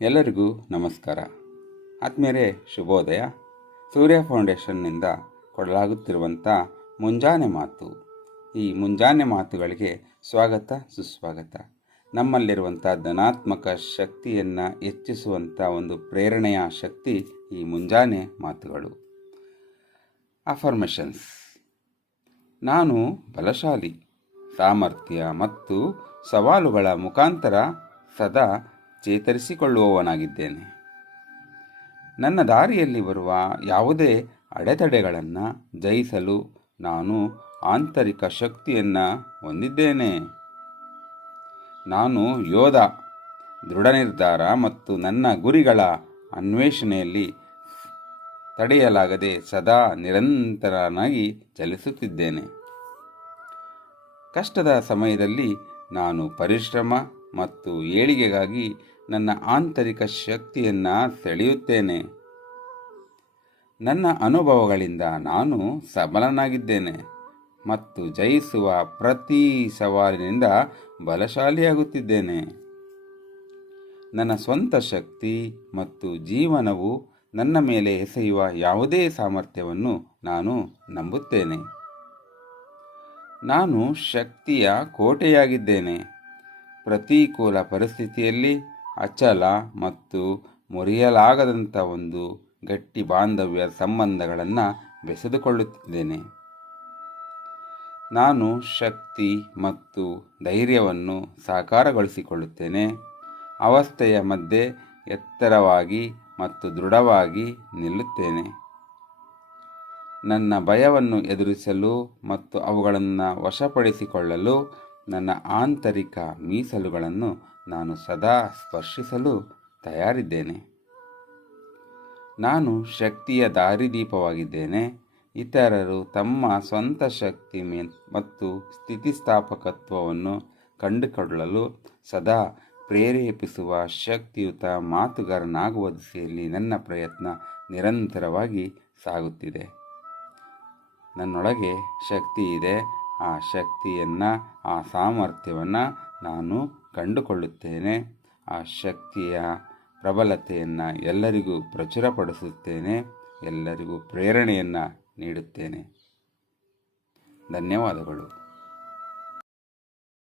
ಎಲ್ಲರಿಗೂ ನಮಸ್ಕಾರ. ಆತ್ಮೀಯರೇ, ಶುಭೋದಯ. ಸೂರ್ಯ ಫೌಂಡೇಶನ್ನಿಂದ ಕೊಡಲಾಗುತ್ತಿರುವಂಥ ಮುಂಜಾನೆ ಮಾತು. ಈ ಮುಂಜಾನೆ ಮಾತುಗಳಿಗೆ ಸ್ವಾಗತ, ಸುಸ್ವಾಗತ. ನಮ್ಮಲ್ಲಿರುವಂಥ ಧನಾತ್ಮಕ ಶಕ್ತಿಯನ್ನು ಹೆಚ್ಚಿಸುವಂಥ ಒಂದು ಪ್ರೇರಣೆಯ ಶಕ್ತಿ ಈ ಮುಂಜಾನೆ ಮಾತುಗಳು. ಅಫರ್ಮೇಷನ್ಸ್. ನಾನು ಬಲಶಾಲಿ, ಸಾಮರ್ಥ್ಯ ಮತ್ತು ಸವಾಲುಗಳ ಮುಖಾಂತರ ಸದಾ ಚೇತರಿಸಿಕೊಳ್ಳುವವನಾಗಿದ್ದೇನೆ. ನನ್ನ ದಾರಿಯಲ್ಲಿ ಬರುವ ಯಾವುದೇ ಅಡೆತಡೆಗಳನ್ನು ಜಯಿಸಲು ನಾನು ಆಂತರಿಕ ಶಕ್ತಿಯನ್ನು ಹೊಂದಿದ್ದೇನೆ. ನಾನು ಯೋಧ, ದೃಢ ನಿರ್ಧಾರ ಮತ್ತು ನನ್ನ ಗುರಿಗಳ ಅನ್ವೇಷಣೆಯಲ್ಲಿ ತಡೆಯಲಾಗದೆ ಸದಾ ನಿರಂತರನಾಗಿ ಚಲಿಸುತ್ತಿದ್ದೇನೆ. ಕಷ್ಟದ ಸಮಯದಲ್ಲಿ ನಾನು ಪರಿಶ್ರಮ ಮತ್ತು ಏಳಿಗೆಗಾಗಿ ನನ್ನ ಆಂತರಿಕ ಶಕ್ತಿಯನ್ನು ಸೆಳೆಯುತ್ತೇನೆ. ನನ್ನ ಅನುಭವಗಳಿಂದ ನಾನು ಸಬಲನಾಗಿದ್ದೇನೆ ಮತ್ತು ಜಯಿಸುವ ಪ್ರತಿ ಸವಾಲಿನಿಂದ ಬಲಶಾಲಿಯಾಗುತ್ತಿದ್ದೇನೆ. ನನ್ನ ಸ್ವಂತ ಶಕ್ತಿ ಮತ್ತು ಜೀವನವು ನನ್ನ ಮೇಲೆ ಎಸೆಯುವ ಯಾವುದೇ ಸಾಮರ್ಥ್ಯವನ್ನು ನಾನು ನಂಬುತ್ತೇನೆ. ನಾನು ಶಕ್ತಿಯ ಕೋಟೆಯಾಗಿದ್ದೇನೆ. ಪ್ರತಿಕೂಲ ಪರಿಸ್ಥಿತಿಯಲ್ಲಿ ಅಚಲ ಮತ್ತು ಮುರಿಯಲಾಗದಂಥ ಒಂದು ಗಟ್ಟಿ ಬಾಂಧವ್ಯ ಸಂಬಂಧಗಳನ್ನು ಬೆಸೆದುಕೊಳ್ಳುತ್ತಿದ್ದೇನೆ. ನಾನು ಶಕ್ತಿ ಮತ್ತು ಧೈರ್ಯವನ್ನು ಸಾಕಾರಗೊಳಿಸಿಕೊಳ್ಳುತ್ತೇನೆ. ಅವಸ್ಥೆಯ ಮಧ್ಯೆ ಎತ್ತರವಾಗಿ ಮತ್ತು ದೃಢವಾಗಿ ನಿಲ್ಲುತ್ತೇನೆ. ನನ್ನ ಭಯವನ್ನು ಎದುರಿಸಲು ಮತ್ತು ಅವುಗಳನ್ನು ವಶಪಡಿಸಿಕೊಳ್ಳಲು ನನ್ನ ಆಂತರಿಕ ಮೀಸಲುಗಳನ್ನು ನಾನು ಸದಾ ಸ್ಪರ್ಶಿಸಲು ತಯಾರಿದ್ದೇನೆ. ನಾನು ಶಕ್ತಿಯ ದಾರಿದೀಪವಾಗಿದ್ದೇನೆ. ಇತರರು ತಮ್ಮ ಸ್ವಂತ ಶಕ್ತಿ ಮತ್ತು ಸ್ಥಿತಿಸ್ಥಾಪಕತ್ವವನ್ನು ಕಂಡುಕೊಳ್ಳಲು ಸದಾ ಪ್ರೇರೇಪಿಸುವ ಶಕ್ತಿಯುತ ಮಾತುಗಾರನಾಗುವ ದಿಸೆಯಲ್ಲಿ ನನ್ನ ಪ್ರಯತ್ನ ನಿರಂತರವಾಗಿ ಸಾಗುತ್ತಿದೆ. ನನ್ನೊಳಗೆ ಶಕ್ತಿ ಇದೆ. ಆ ಶಕ್ತಿಯನ್ನು, ಆ ಸಾಮರ್ಥ್ಯವನ್ನು ನಾನು ಕಂಡುಕೊಳ್ಳುತ್ತೇನೆ. ಆ ಶಕ್ತಿಯ ಪ್ರಬಲತೆಯನ್ನು ಎಲ್ಲರಿಗೂ ಪ್ರಚುರಪಡಿಸುತ್ತೇನೆ. ಎಲ್ಲರಿಗೂ ಪ್ರೇರಣೆಯನ್ನು ನೀಡುತ್ತೇನೆ. ಧನ್ಯವಾದಗಳು.